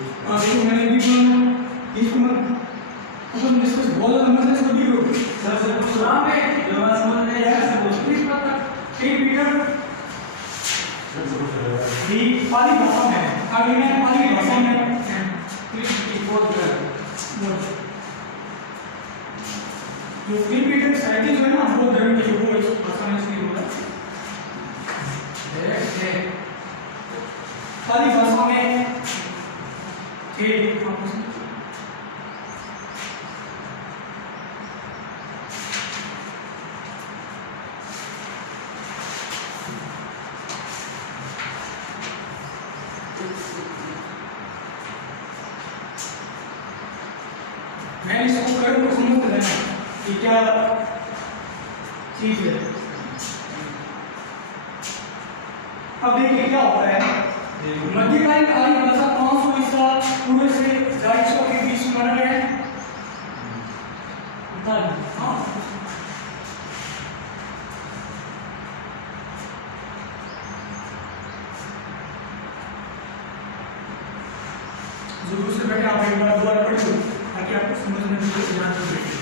देखो मैंने भी बोला इसको मत अपन डिस्कस बहुत ज्यादा मत इसको भी करो सर से पूछो हां मैं जो बात समझ में आया से पूछो प्लीज पता एक मीटर भी पाली भाषा में आगे में पाली भाषा में प्लीज की बहुत जो त्रिपिटक साहित्य जो है ना वो धर्म के वो इस भाषा में इसलिए बोला है पाली भाषा में थे मैं इसको कर्म को समझ लेना कि क्या चीज है। अब देखिए क्या होता है मध्यकालीन कालीन भाषा 500 ईसा पूर्व से 450 के बीच में बना गया है। हाँ जो दूसरे बैठे आप एक बार दोबारा पढ़ लो ताकि आपको समझ में बिल्कुल ध्यान से बैठे।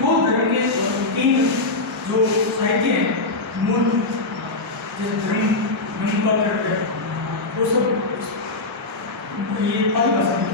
दो धर्म के तीन जो साहित्य हैं मूल धर्म का करते हैं वो सब ये पाली भाषा में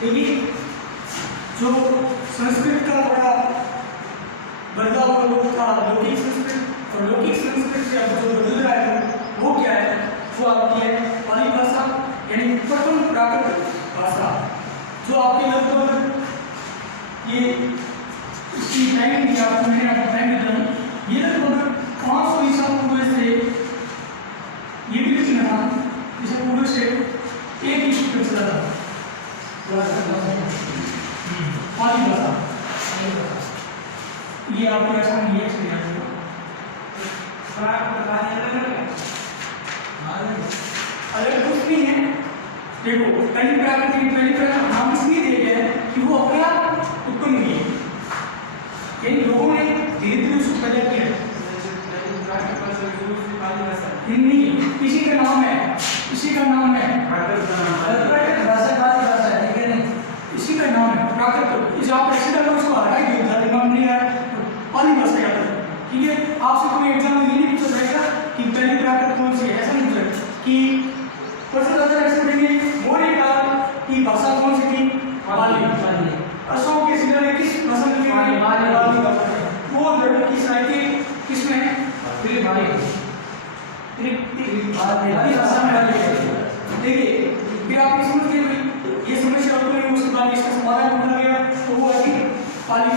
देखिए जो संस्कृत का बड़ा बदला हुआ रूप था लौकिक संस्कृत और लौकिक संस्कृत से अब जो बदल रहा है वो क्या है वो आपकी है पाली भाषा यानी प्रथम प्राकृत भाषा जो आपके लगभग ये इसकी टाइम दी आपको मैंने आपको टाइम दिया ये लगभग 500 ईसा पूर्व से ये भी लिखना था इसे पूर्व से एक ही सूत्र चला था पाली भाषा ये आपको ऐसा नहीं है इसलिए अलग कुछ नहीं है। देखो पहली प्राकृतिक नाम इसलिए दिया गया है कि वो अपने आप उत्पन्न हुई है यानी लोगों ने धीरे धीरे उसको पैदा किया नहीं इसी का नाम है इसी का नाम है इसी का नाम है प्राकृत इस आप ऐसे डालो इसको हटा ही दिया दिमाग नहीं आया पाली भाषा याद है ठीक है। आपसे कोई एग्जाम में ये नहीं पूछा जाएगा कि पहली प्राकृत कौन सी है ऐसा नहीं पूछा कि क्वेश्चन आंसर ऐसे पूछेंगे मौर्य काल की भाषा कौन सी थी पाली अशोक के शिला में किस भाषा में पाली भाषा वो धर्म की साहित्य किसमें देखिए फिर आप समझ गए ये समस्या आपको उसके बाद इसका समाधान ढूंढा गया तो वो है पाली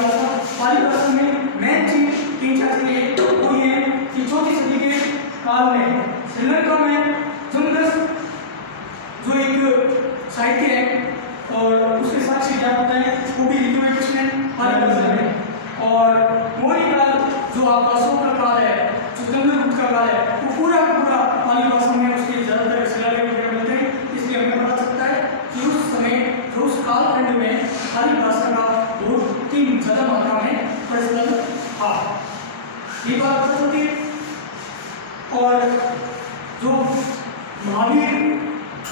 भाषा में मेन चीज तीन चार चीजें वो ये कि 4वीं सदी के काल में श्रीलंका में जमदस जो एक साहित्य है और उसके साथ से क्या होता है वो भी लिखे हुए किसने पाली भाषा में और मौर्य काल जो आपका अशोक का काल है जो चंद्रगुप्त का काल है वो पूरा पाली भाषा में उसके ज्यादातर शिलालेख वगैरह मिलते हैं इसलिए हमें पता चलता है कि उस समय जो उस कालखंड में पाली भाषा का बहुत ही ज्यादा मात्रा में प्रचलन था ये बात पता चलती है। और जो महावीर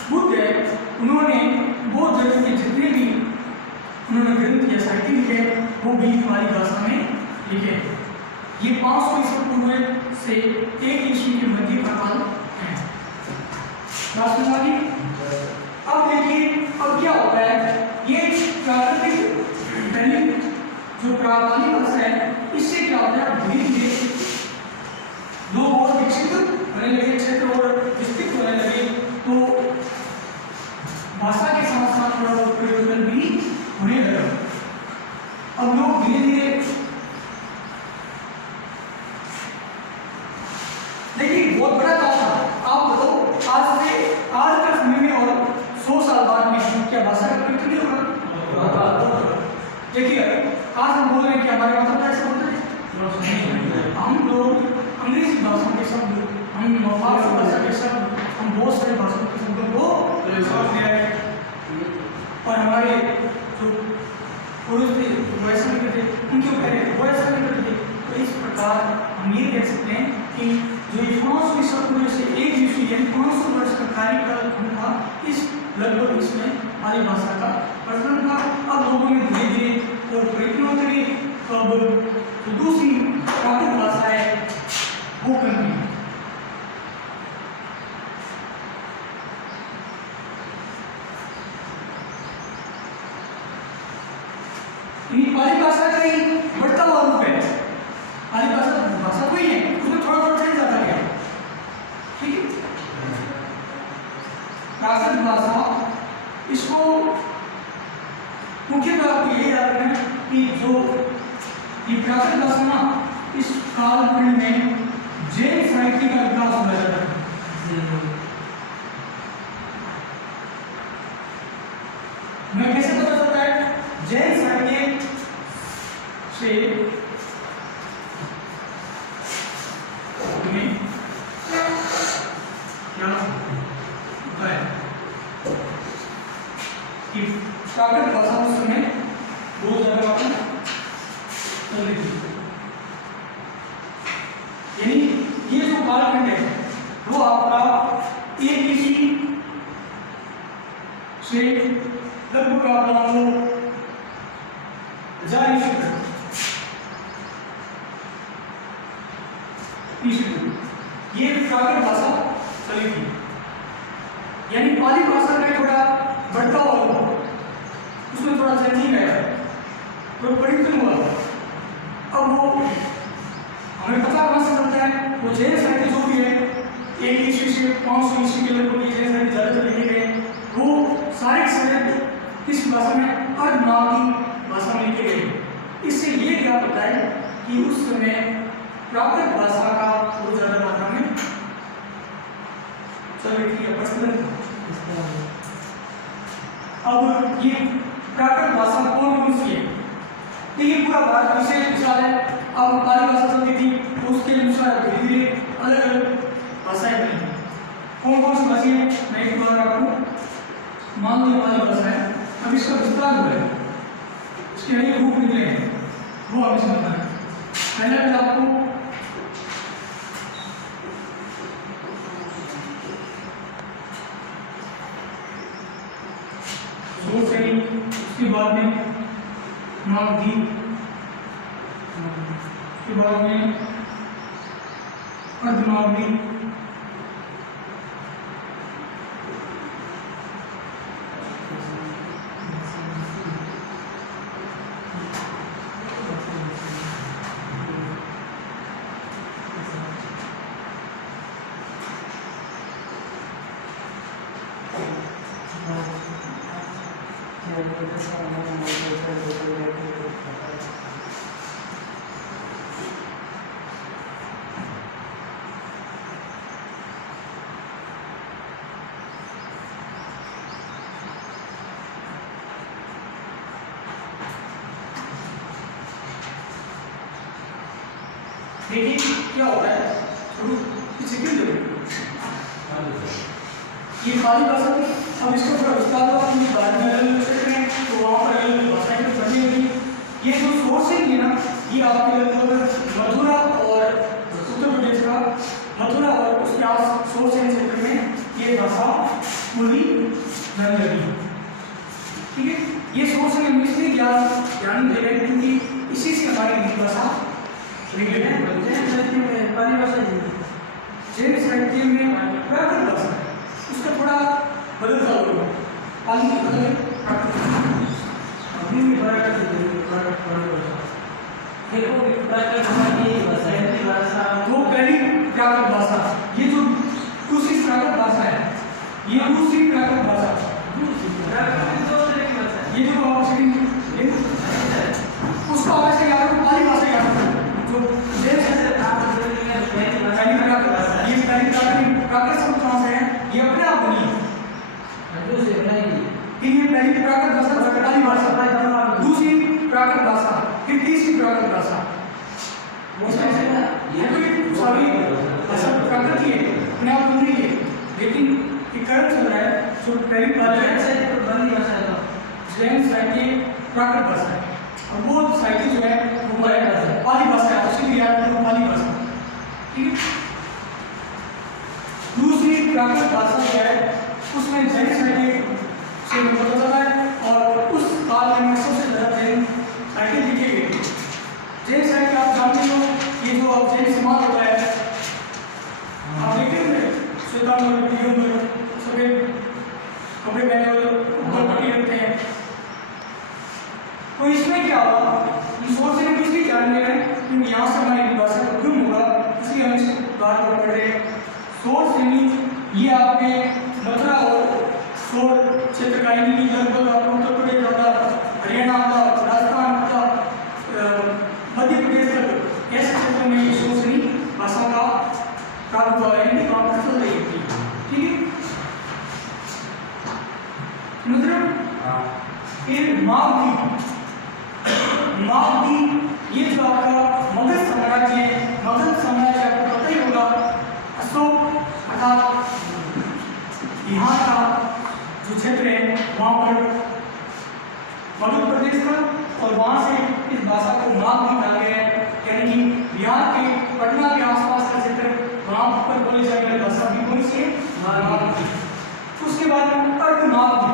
बुद्ध है उन्होंने बौद्ध धर्म के जितने भी उन्होंने ग्रंथ या साहित्य लिखे वो भी पाली भाषा में लिखे ये 500 ईसा पूर्व से 1 ईस्वी के मध्य का काल है। अब देखिए अब क्या होता है ये प्राकृतिक जो प्राकृतिक भाषा है इससे क्या होता है धीरे धीरे होने लगे, क्षेत्र और विस्तृत होने लगे, तो भाषा के साथ साथ थोड़ा बहुत परिवर्तन भी होने लगा। अब लोग धीरे धीरे, देखिए बहुत बड़ा काम था। आप बताओ आज के समय में और 100 साल बाद में क्या भाषा का परिवर्तन नहीं होगा? देखिए आज हम बोल रहे हैं कि हमारे माता पिता ऐसे बोलते हैं, हम लोग अंग्रेजी भाषा के शब्द, हम फारसी भाषा के शब्द, हम बहुत सारे भाषाओं के शब्दों को प्रयोग किया है, और हमारे जो पुरुष थे वो ऐसा नहीं करते, उनके ऊपर वो ऐसा नहीं करते। तो इस प्रकार हम ये कह सकते हैं कि जो 500 ईसा पूर्व से एक विषय यानी 500 वर्ष का कार्यकाल था, इस लगभग इसमें पाली भाषा का प्रचलन था। अब लोगों में धीरे धीरे और परिवर्तन होते गए, तो अब जो दूसरी प्राकृत भाषा है वो करनी है। पाली भाषा का ही बढ़ता हुआ रूप है। पाली भाषा कोई है, उसमें थोड़ा थोड़ा चेंज आता गया, ठीक है। प्राकृत भाषा, इसको मुख्यतः आपको यही याद रखना कि जो ये प्राकृत भाषा ना, इस कालखंड में जैन साहित्य का विकास हो जाता है। मैं कैसे पता चलता है? जैन साहित्य से क्या होता है कि प्राकृत भाषा उस समय बहुत ज्यादा मात्रा चल रही थी। यानी ये जो कालखंड है वो आपका एक इसी से लगभग आप मान लो 1000 ईस्वी ये प्राकृत भाषा चली थी। यानी पाली भाषा का थोड़ा बढ़ता हुआ रूप, उसमें थोड़ा चेंजिंग आया, थोड़ा परिवर्तन हुआ। अब वो हमें पता कहाँ से चलता है? वो जैन साहित्य जो भी है, 1 ईस्वी से 500 ईस्वी के लगभग ये जैन साहित्य ज़्यादातर लिखे गए, वो सारे साहित्य किस भाषा में? अर्धनामी भाषा में लिखे गए। इससे ये क्या पता है कि उस समय प्राकृत भाषा का बहुत ज़्यादा मात्रा में चल रही थी, प्रचलन था। अब ये प्राकृत भाषा कौन सी है? देखिए पूरा भारत विशेष विशाल है। अब पाली भाषा चलती थी, तो उसके अनुसार धीरे धीरे अलग अलग भाषाएं बनी। कौन कौन सी भाषा है मैं एक बार आपको मान लो पाली भाषा है। अब इसका विस्तार हो रहा है, इसके नए रूप निकले हैं, वो हमें समझना है। पहला मैं आपको उसके बाद में मागधी, उसके बाद में अर्धमागधी, देखिए क्या होता है, ये पाली भाषा थी। अब इसको थोड़ा विस्तार बाद में अलग क्षेत्र में, तो वहाँ पर अलग भाषाएं तो बनी हुई। ये जो सोर्सिंग है ना, ये आपके लगभग मथुरा और उत्तर प्रदेश का मथुरा और उसके आस सोर्सिंग क्षेत्र में ये भाषा बोली जाने लगी। ठीक है, ये सोर्सिंग हम इसलिए ध्यान दे रहे हैं क्योंकि इसी से हमारी हिंदी भाषा पाली भाषा जैन साहित्य में प्राकृत भाषा उसका थोड़ा बदलता होगा। पाली की बदल अभी भी प्राकृत देखो, प्राकृत भाषा वो पहली प्राकृत भाषा, ये जो प्राकृत भाषा पाली भाषा, दूसरी प्राकृत भाषा, फिर तीसरी प्राकृत भाषा। ये तो सभी भाषा प्राकृत ही है, अपने आप बन रही है, लेकिन ये कर्म चल रहा है जो पहली बात है जैन साहित्य प्राकृत भाषा है, और वो साहित्य जो है वो पाली भाषा है, उसी भी याद करो पाली भाषा। ठीक है, दूसरी प्राकृत भाषा जो है उसमें जैन साहित्य से पता चला है, और उस काल में सबसे ज़्यादा जैन साहित्य लिखे गए। जैन साहित्य आप जानते हो, ये जो अब जैन समाज होता है, आप देखते होंगे श्वेतांबर दिगंबर सफेद कपड़े पहने हुए ऊपर पट्टी रखते हैं। तो इसमें क्या हुआ, हम सोच रहे कुछ भी जानने में, क्योंकि यहाँ से हमारी भाषा को क्यों होगा, इसलिए हम इस बात को पढ़ रहे हैं। सोर्स यानी ये आपने मथुरा और सोर क्षेत्र का, यानी लगभग आपको उत्तर प्रदेश आता, हरियाणा आता, राजस्थान आता, मध्य प्रदेश तक ऐसे क्षेत्रों में ये सोर्सनी भाषा का प्राप्त हुआ है, यानी वहाँ पर चल रही थी। ठीक है, मतलब फिर मागधी, ये जो आपका मगध साम्राज्य है, मगध साम्राज्य आपको पता ही होगा, अशोक अर्थात यहाँ का जो क्षेत्र है वहाँ पर मध्य प्रदेश था, और वहाँ से इस भाषा को मागधी कहा गया है, यानी कि बिहार के पटना के आसपास का क्षेत्र, वहाँ पर बोली जाने वाली भाषा भी कौन सी है, मागधी। उसके बाद अर्धमागधी,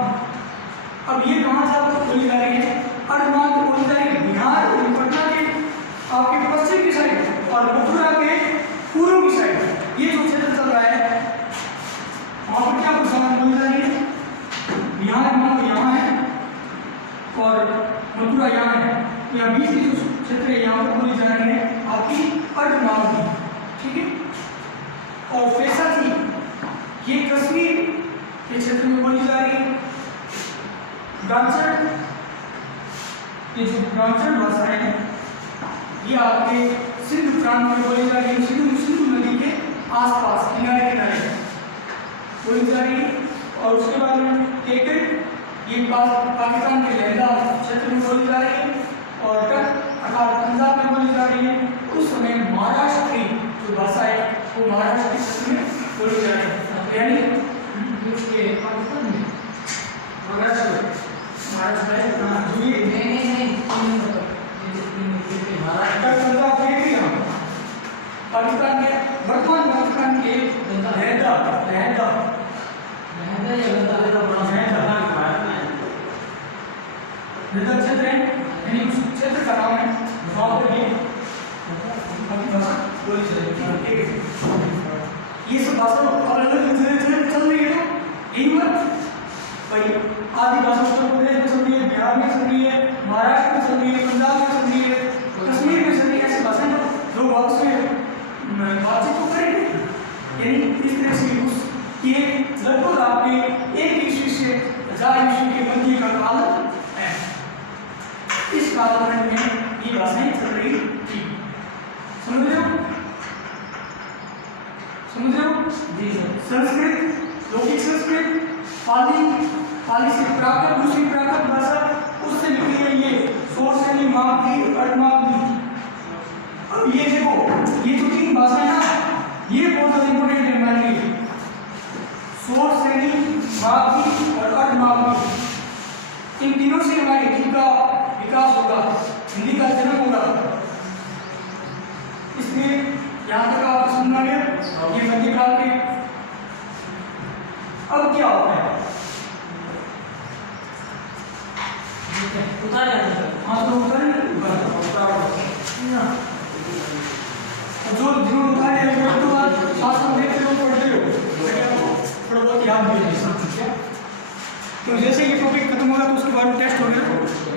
अब ये कहाँ से आपको बोली जा रही है, अर्धमागधी बोली जा रही है बिहार और पटना के आपके पश्चिम की साइड और मथुरा के पूर्व की साइड, ये जो क्षेत्र चल रहा है वहाँ पर क्या भाषा बोली जा रही है, बिहार में यहाँ है और मथुरा यहाँ है, यहाँ बीच की जो क्षेत्र है यहाँ पर बोली जा रही है आपकी अर्धमागधी। ठीक है, और पैसा थी ये कश्मीर के क्षेत्र में बोली जा रही है। ब्राह्मण, ये जो ब्राह्मण भाषा है ये आपके सिंधु प्रांत में बोली जा रही है, सिंधु नदी के आसपास किनारे किनारे बोली जा रही है। और उसके बाद में एक ये पाकिस्तान के लहदा क्षेत्र में बोली जा रही है, और तक अर्थात पंजाब में बोली जा रही है। उस समय महाराष्ट्र की जो भाषा है वो महाराष्ट्र के क्षेत्र में बोली जा रही है, यानी पाकिस्तान में महाराष्ट्र पाकिस्तान के वर्तमान पाकिस्तान के लहदा क्षेत्र है, यानी उस क्षेत्र का नाम है, वहाँ पर ये बोली जाती है। ये सब भाषा अलग अलग जगह चल रही है, तो यही बात भाई आदि भाषा उत्तर प्रदेश में चल रही है, बिहार में चल रही है, महाराष्ट्र में चल रही है, पंजाब में चल रही है, कश्मीर में चल रही है। ऐसी भाषाएं लोग आपस में बातचीत तो करेंगे, यानी इस तरह से उस ये लगभग आपके 1 ईस्वी से 1000 ईस्वी के मध्य का काल है। इस कालखंड में ये भाषाएं चल रही थी। समझ रहे हो? जी संस्कृत, लौकिक संस्कृत, पाली से प्राकृत, दूसरी प्राकृत भाषा, उससे निकली है ये सोर्स यानी मागधी, अर्धमागधी। अब ये देखो, ये जो 3 भाषाएं ना, ये बहुत ज्यादा इंपॉर्टेंट है हमारे लिए। सोर्स यानी मागधी और अर्धमागधी, इन तीनों से हमारी हिंदी का विकास होगा, हिंदी का जन्म होगा। इसलिए यहाँ तक आप समझना गया, ये मध्यकाल के। अब क्या होता है, हाँ तो उतारे जो जिन्होंने उतारे तो शास्त्र देखते हो, पढ़ते हो, थोड़ा बहुत याद भी है। तो जैसे ये टॉपिक खत्म होगा तो उसके बाद में टेस्ट वगैरह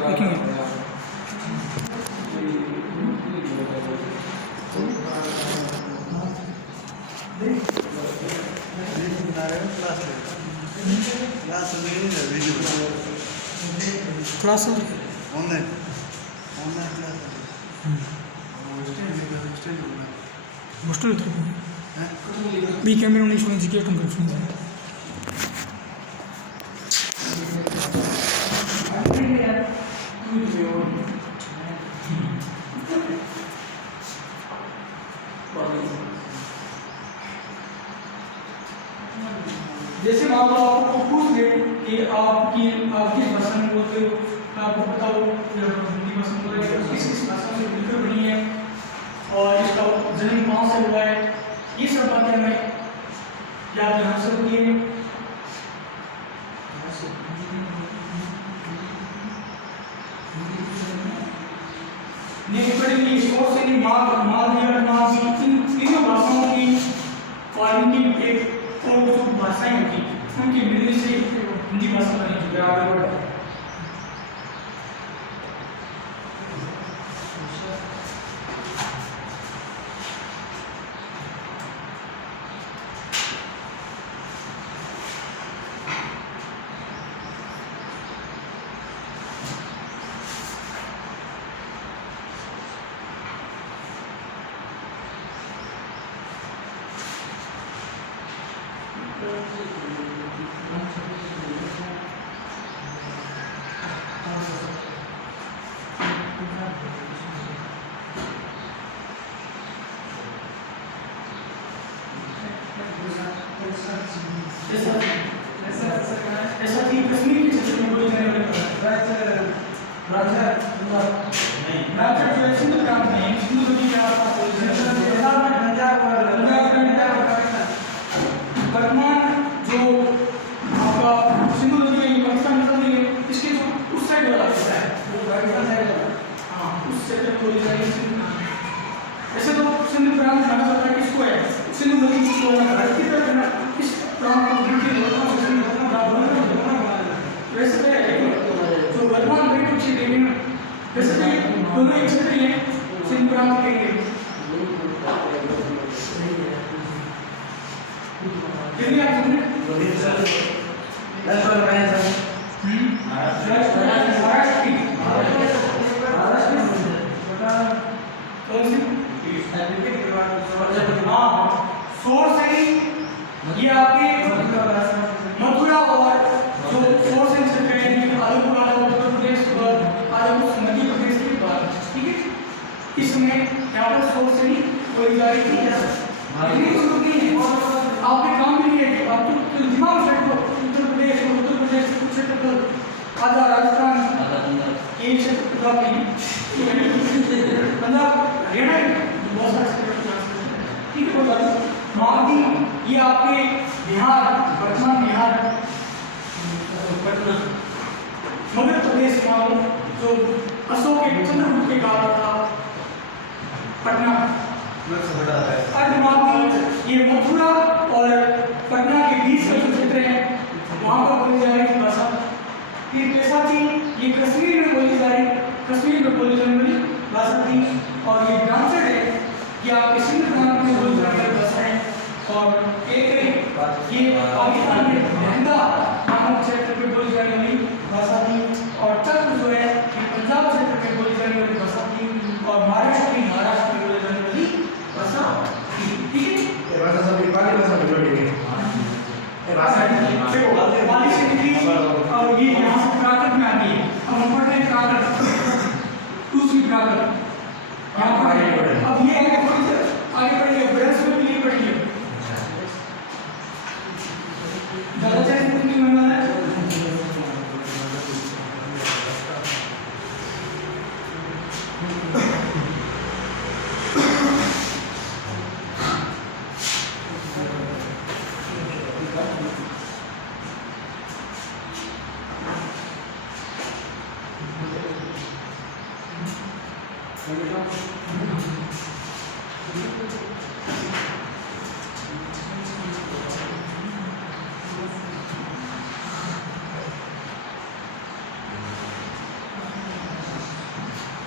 देखेंगे। क्लास ऑनलाइन क्लास हॉस्टल बी कैमरे उन्नीस सौ जी के जैसे मान लो आपको पूछ दे कि आप किस भाषा में बोलते हो, आपको बताओ हिंदी भाषा में बोल रहे हो, किस भाषा से मिलकर बनी है और इसका जन्म कहाँ से हुआ है, ये सब बातें हमें याद रख सकती है। नेक्स्ट पढ़ेंगे स्पोर्ट्स से इन तीनों भाषाओं की और इनकी एक और जो भाषाएं होती उनके मिलने से हिंदी भाषा बनी जो आगे बढ़ा। ऐसा कि कश्मीर के क्षेत्र में बोले जाने वाले राजा जो है सिंधु प्रांत में सिंधु नदी के आसपास वर्तमान जो आपका सिंधु नदी है पाकिस्तान निकल रही है, इसके जो उस साइड वाला हिस्सा है वो पाकिस्तान साइड वाला, हाँ उस सेक्टर में बोली जाएगी सिंधु। ऐसे तो सिंधु प्रांत जाना जाता है किसको है, सिंधु नदी किसको है, भारत की तरफ है, इस प्रांत को वैसे जो वर्तमान में क्षेत्र में वैसे दोनों एक क्षेत्र ही है, सिंधु प्रांत के लिए आप सुन सोर्स है ये आपके मथुरा और जो सोर्स है आलमपुर उत्तर प्रदेश और आलमपुर मध्य प्रदेश के बाद, ठीक है। इसमें यहाँ पर सोर्स नहीं कोई जारी नहीं है, आपके काम भी नहीं है, आप तो दिमाग से उत्तर प्रदेश के कुछ क्षेत्र पर आधा राजस्थान ये क्षेत्र मतलब हरियाणा बहुत सारे क्षेत्र, ठीक है। मालदी ये आपके बिहार, वर्तमान बिहार, पटना, मध्य प्रदेश का जो अशोक के चंद्रगुप्त के काल था पटना, अर्धमालदी ये मथुरा और पटना के बीच का जो क्षेत्र है वहाँ पर बोली जा रही भाषा। फिर कैसा थी ये कश्मीर में बोली जा रही, कश्मीर में बोली जाने वाली भाषा थी, और ये ब्रांचेड है कि आपके सिंध प्रांत में बोली जाने वाली भाषा है, और एक ये पाकिस्तान में लहंगा नामक क्षेत्र में बोली जाने वाली भाषा थी, और तख्त जो है ये पंजाब क्षेत्र में बोली जाने वाली भाषा थी, और महाराष्ट्र में बोली जाने वाली भाषा थी, ठीक है। ये भाषा सब नेपाली भाषा में जोड़ी गई है, भाषा देखो नेपाली से निकली और ये यहाँ से प्राकृत में आती है, अब हम पढ़ रहे हैं प्राकृत, दूसरी प्राकृत यहाँ पर। अब ये आगे पढ़ेंगे ब्रह्म में भी पढ़ेंगे ज़्यादा चाहिए कितनी बनना है।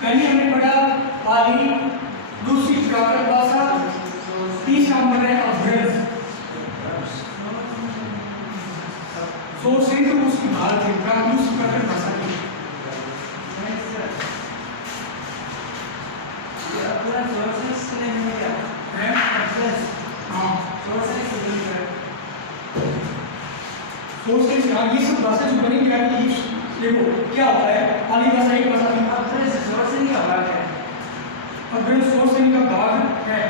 पहले हमने पढ़ा पाली, दूसरी प्राकृत भाषा, तीसरा नंबर है अभ्रंश, सोर्स है तो उसकी भारत है, दूसरी प्राकृत भाषा की सोर्सेस। हाँ ये सब भाषा जो बनी क्या है, देखो क्या होता है, पाली भाषा एक भाषा थी, सोर्सिंग का भाग है, अभ्रंश सोर्सिंग का भाग है।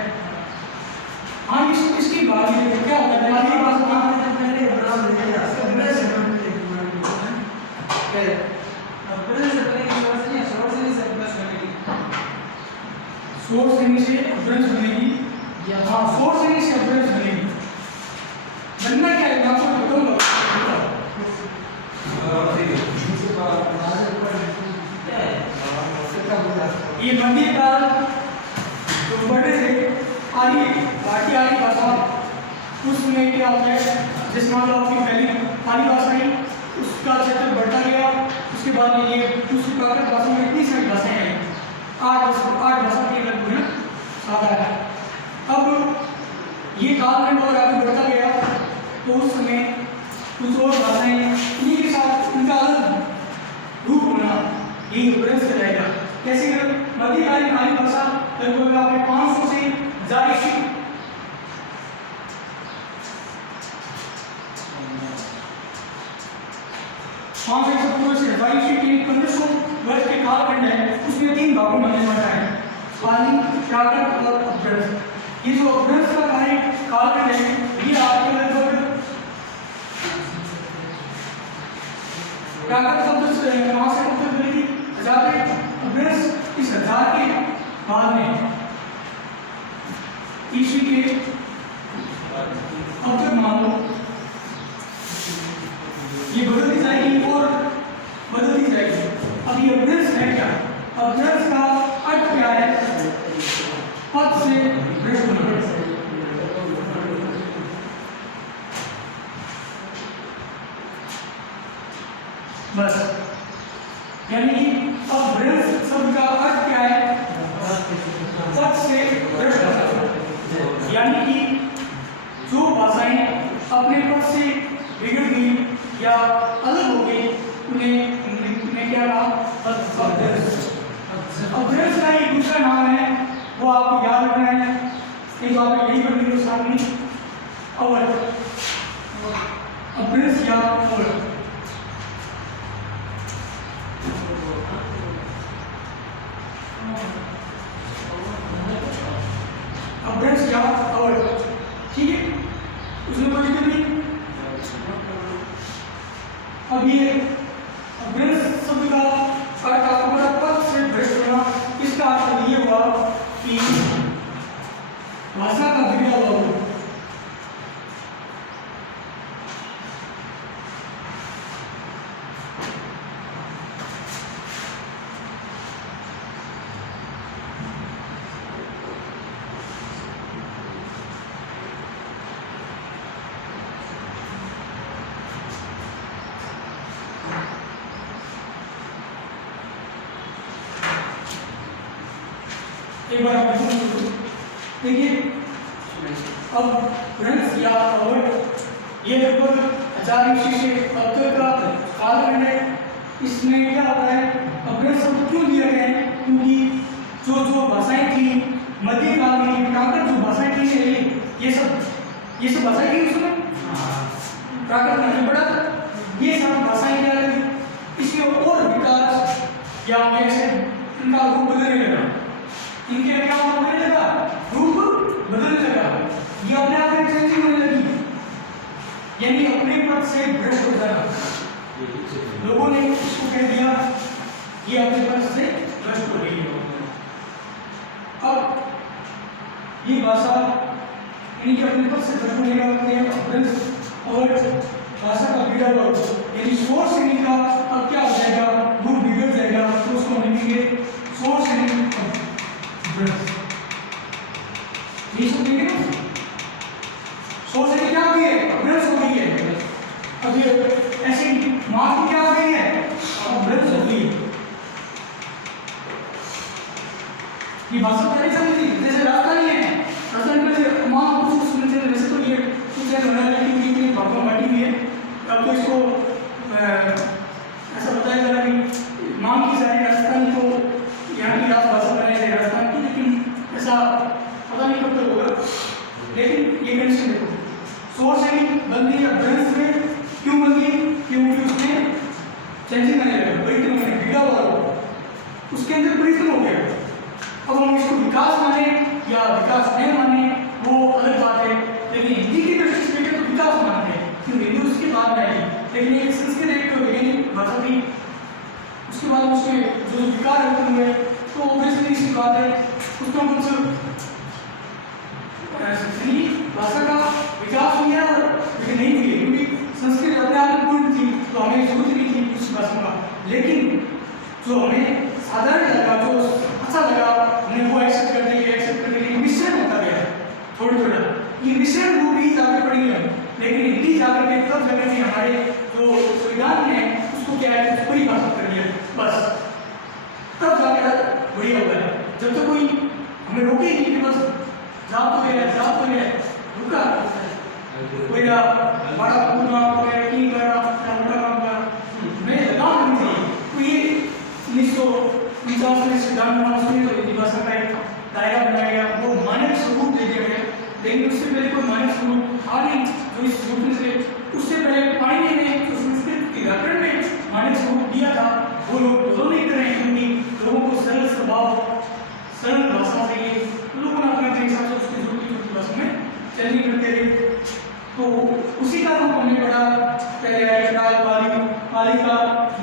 हाँ इसकी बात क्या होता है, पाली भाषा सोर्स देने से अब्रंस बनेगी या हाँ सोर्स देने से अब्रंस बनेगी। बनना क्या है मैं आपको बताऊंगा। ये मंदिर का जो बड़े थे आर्य भारतीय आर्य भाषा उसमें क्या होता है जिस मान लो आपकी पहली आर्य भाषा है उसका क्षेत्र बढ़ता गया। उसके बाद में ये दूसरी प्राकृत भाषा में इतनी सारी भाषाएं हैं 8 भाषा के लगभग है सादा है। अब ये कालखंड और आगे बढ़ता गया तो उस समय कुछ और भाषाएं इन्हीं के साथ उनका अलग रूप होना यही अभ्रंश कहलाएगा। कैसे मध्यकालीन आर्य भाषा लगभग आपने 500 से 1000 ईस्वी 500 से 1000 ईस्वी के 1500 वर्ष के कालखंड है उसमें 3 भागों में बांटा है पाली प्राकृत और अभ्रंश। ये जो अभ्रंश का कालखंड है ये आपके लगभग प्राकृत शब्द कहाँ से उत्तर मिलेगी हजार अभ्रंश इस 1000 के बाद में ईस्वी के अब तक मान लो ये बदलती जाएगी और बदलती जाएगी। अब ये अभ्रंश है क्या? अभ्रंश का अर्थ क्या है? पद से भ्रष्ट होना। बस यानी कि अभ्रंश शब्द का अर्थ क्या है? पद से भ्रष्ट होना। यानी कि जो भाषाएं अपने पद से बिगड़ गई या अलग हो गई उन्हें क्या कहा? अभ्रंश का एक दूसरा नाम है वो आपको याद रखना है। एक बात यही करनी है सामने अवल अभ्रंश या अवल। अभ्रंश या अवल ठीक है उसमें कोई दिक्कत नहीं। अब ये अभ्रंश शब्द का अर्थ आपको पद से भ्रष्ट होना इसका अर्थ ये हुआ कि भाषा का बिगड़ा हुआ हो। एक बार आप देखिए अब भ्रंश या अवल ये लगभग 1000 ईस्वी से अब तक का कालखंड है। इसमें क्या होता है अभ्रंश शब्द क्यों दिया गया है? क्योंकि जो भाषाएं थी मध्यकाल में प्राकृत जो भाषाएं थी ये सब भाषाएं थी उसमें प्राकृत में पड़ा था। ये सब भाषाएं क्या लगी इसमें और विकास या ऐसे इनका रूप बदलने लगा। इनके क्या होने लगा? रूप बदलने लगा। ये अपने आप में चेंजिंग होने लगी यानी अपने पद से भ्रष्ट हो जाना। लोगों ने इसको कह दिया ये अपने पद से भ्रष्ट हो गई। अब ये भाषा इनके अपने पद से भ्रष्ट होने का मतलब अभ्रंश और भाषा का बिगड़ा हुआ यानी सोर्स इनका अब क्या हो जाएगा? रूप बिगड़ जाएगा। तो उसको हम लिखेंगे सोर्स ये सब देखें ना सोच से क्या हो गई है? अभ्रंश हो गई है। अब ये ऐसी माँ की क्या हो गई है? अभ्रंश हो गई। ये भाषा पहले समझी जैसे रास्ता नहीं है रास्ता में से माँ कुछ सुनते हैं वैसे तो ये कुछ है बना लेकिन इतनी भाषा बांटी हुई है। अब तो इसको ऐसा बताया जा रहा है कि माँ की सारी राजस्थान को यहाँ की राजभाषा बनाई जाए राजस्थान की लेकिन ऐसा पता नहीं कब तक होगा। लेकिन ये कंडीशन देखो सोर्स है बन गई अभ्रंश में क्यों बन गई? क्योंकि उसमें चेंजिंग आने लगा परिवर्तन होने बिगड़ा हुआ उसके अंदर परिवर्तन हो गया। अब हम इसको विकास माने या विकास नहीं माने वो अलग बात है। लेकिन हिंदी की दृष्टि से देखें तो विकास मानते हैं क्योंकि हिंदी उसके बाद में आई। लेकिन एक संस्कृत एक वैज्ञानिक भाषा थी उसके बाद उसके जो विकार होते हुए तो ऑब्वियसली इसकी बात है उसको हम वो एक्सेप्ट करते गए मिश्रण होता गया थोड़ा थोड़ा। ये मिश्रण रूप ही जाकर पड़ी है, लेकिन हिंदी जाकर के तब जगह में हमारे जो संविधान है उसको क्या है परिभाषित कर दिया बस, तब जाकर बढ़िया हो गया। जब तक कोई हमें रोके ही नहीं कि बस जा तो गया रुका कोई बड़ा पूरा वगैरह की कर रहा मोटा काम कर मैं लगाम नहीं चाहिए। तो ये 1950 में सिद्धांत महासुनी तो हिंदी भाषा का एक दायरा बनाया गया, वो मानक स्वरूप दे दिया गया। लेकिन उससे पहले कोई मानक स्वरूप था नहीं जो इस रूप से, उससे पहले पाणिनि ने जो संस्कृत के व्याकरण में मानक स्वरूप दिया था वो लोग फॉलो नहीं कर रहे हैं, क्योंकि लोगों को सरल स्वभाव सरल भाषा चाहिए, लोगों ने अपने हिसाब से उसकी जरूरत भाषा में चलनी करते रहे। तो उसी का रूप हमने पढ़ा पहले पाली का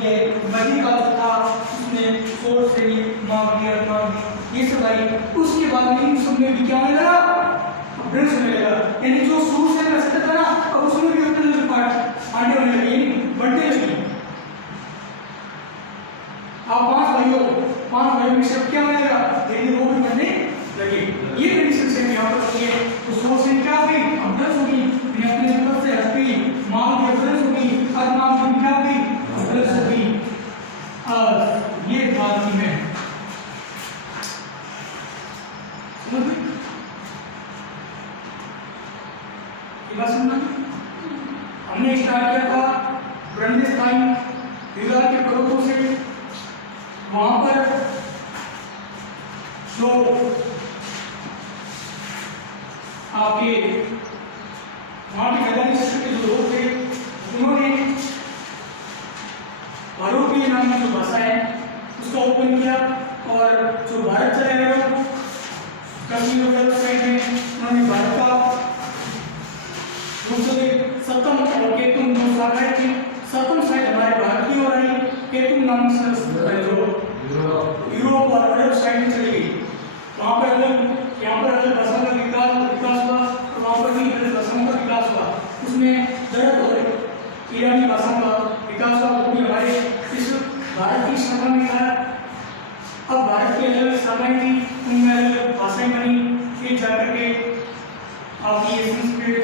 ये मध्य का जो था उसमें सोच से ये सब आई। उसके बाद में इन सब में भी क्या होने लगा, ब्रश होने लगा, यानी जो शुरू से रचना था ना अब उसमें भी अपने अलग पार्ट होने लगे, बढ़ते लगी। आप पांच भाइयों में सब क्या होने लगा, धीरे वो भी बनने लगे। ये कंडीशन से यहाँ पर होती है। तो सोच से क्या हुई, अभ्रंश होगी, अपने पद से हटती, माल की अभ्रंश होगी, अधमाल की क्या हुई, अभ्रंश होगी। ये बात की मैं समझ गई, ये बात समझना। हमने स्टार्ट किया था ब्रह्मस्थान विवाह के पर्वतों से, वहां पर जो आपके वहां के मैदानी क्षेत्र के जो लोग थे उन्होंने भारतीय नाम की जो भाषा है उसका उपयोग किया, और जो भारत चले गए लोग कश्मीर वगैरह साइड में उन्होंने भारत का सप्तम और केतुम दो शाखाएं थी। सप्तम साइड हमारे भारत की हो रही, केतुम नाम से जो यूरोप और अरब साइड में चली गई। वहाँ पर अलग यहाँ पर अलग भाषा का विकास हुआ, और वहाँ पर भी अलग भाषाओं का विकास हुआ। उसमें दरअसल और ईरानी भाषा का विकास हुआ, वो भी हमारे इस भारत की शाखा में था। अब भारत की अलग शाखाएं थी, उनमें अलग भाषाएं बनी, फिर जाकर के आपकी ये संस्कृत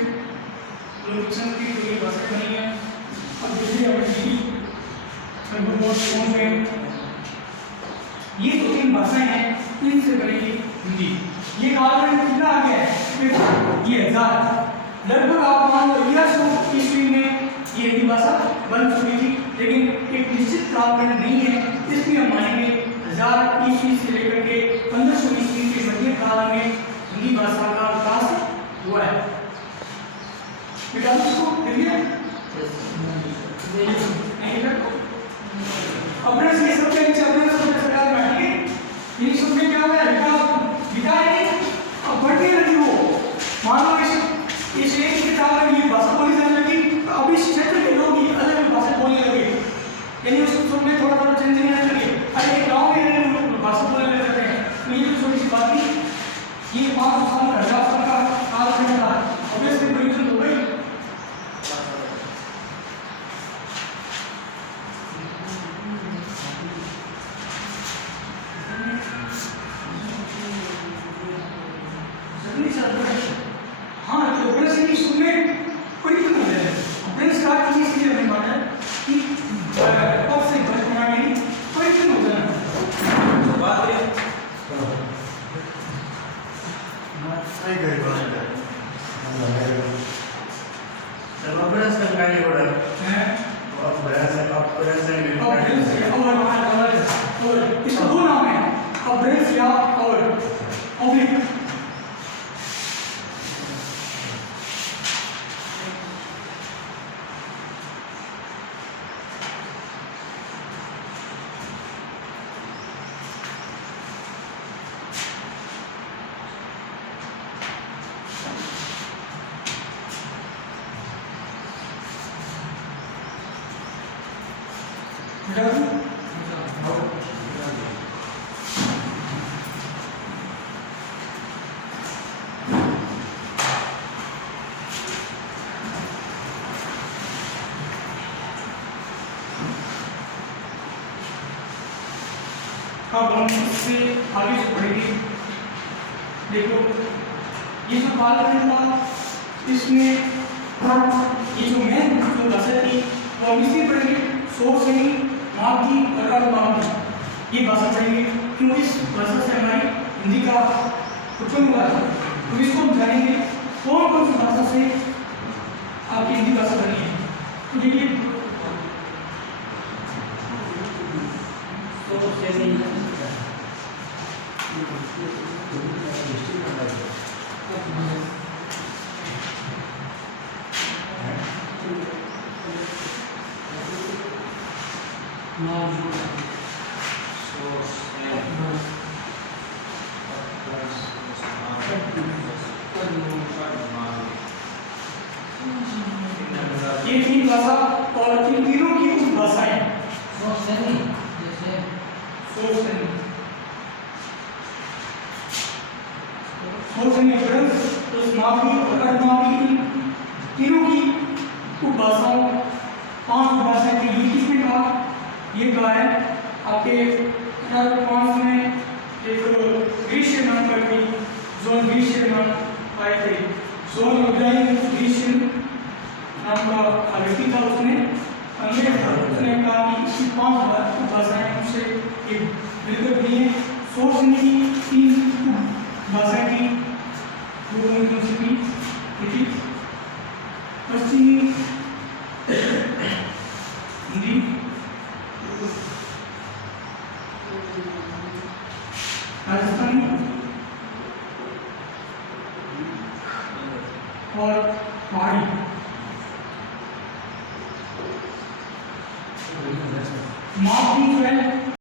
संस्कृत ये भाषाएं बनी है। अब दूसरी ये दो तीन भाषाएं हैं, इनसे बनेगी हिंदी। ये कालखंड कितना आ गया है, ये हजार लगभग आप मान लो 1100 ईस्वी में ये हिंदी भाषा बन चुकी थी, लेकिन एक निश्चित कालखंड नहीं है, इसलिए हम मानेंगे 1000 ईस्वी से लेकर के 1500 ईस्वी के मध्य काल में हिंदी भाषा का विकास हुआ है। बेटा इसको देखिए अपने से सब के नीचे अपने सब सरकार बैठी है, इन सब में क्या हुआ है विकास नहीं, अब बढ़ने लगी वो। मान लो इस एक के काल में ये भाषा बोली जाने लगी, तो अब इस क्षेत्र के लोग ही अलग भाषा बोलने लगे, यानी उस सब में थोड़ा थोड़ा चेंज आने लगे। अरे एक गाँव में लोग भाषा बोलने लगते हैं, तो ये तो छोटी सी बात नहीं, ये 500 साल 1000 साल का कालखंड था, अब इसमें परिवर्तन हो गई। हाँ तो ब्रश की सुनने परिवर्तन हो जाए, ब्रश का इसलिए हमें माना कि अब से ब्रश बनाने की परिवर्तन हो जाना बात है। नहीं करी बात है, चलो ब्रश का गाड़ी हो रहा है, अब ब्रश और इसका दो नाम है, अब ब्रश या और अब हम इससे आगे जो बढ़ेंगे देखो ये जो कालखंड था इसमें ये जो मेन जो भाषा थी वो हम इसी पढ़ेंगे सोशनी माघी और अर्धमाघी ये भाषा पढ़ेंगे क्यों इस भाषा से हमारी हिंदी का उत्पन्न हुआ था। तो इसको हम जानेंगे कौन कौन सी भाषा से आपकी हिंदी भाषा बनी है। तो देखिए ये तीन भाषा और इन तीनों की कुछ भाषाएं सोशनी तो माघी और अर्धमाघी तीनों की उपभाषाओं 5 भाषाएं थी। ये किसने कहा? ये कहा है आपके 1805 में एक ग्रीष्य नाम का कोई जोन ग्रीष्य नाम आए थे। जोन ग्रीष्य नाम का व्यक्ति था, उसने अंग्रेज था, उसने कहा कि इसकी 5 भाषाएं हमसे एक मिलकर बनी है। सोचने की 3 भाषाएं थी, वो उनसे भी लिखी पश्चिमी हिंदी, राजस्थानी और पहाड़ी। माघी जो है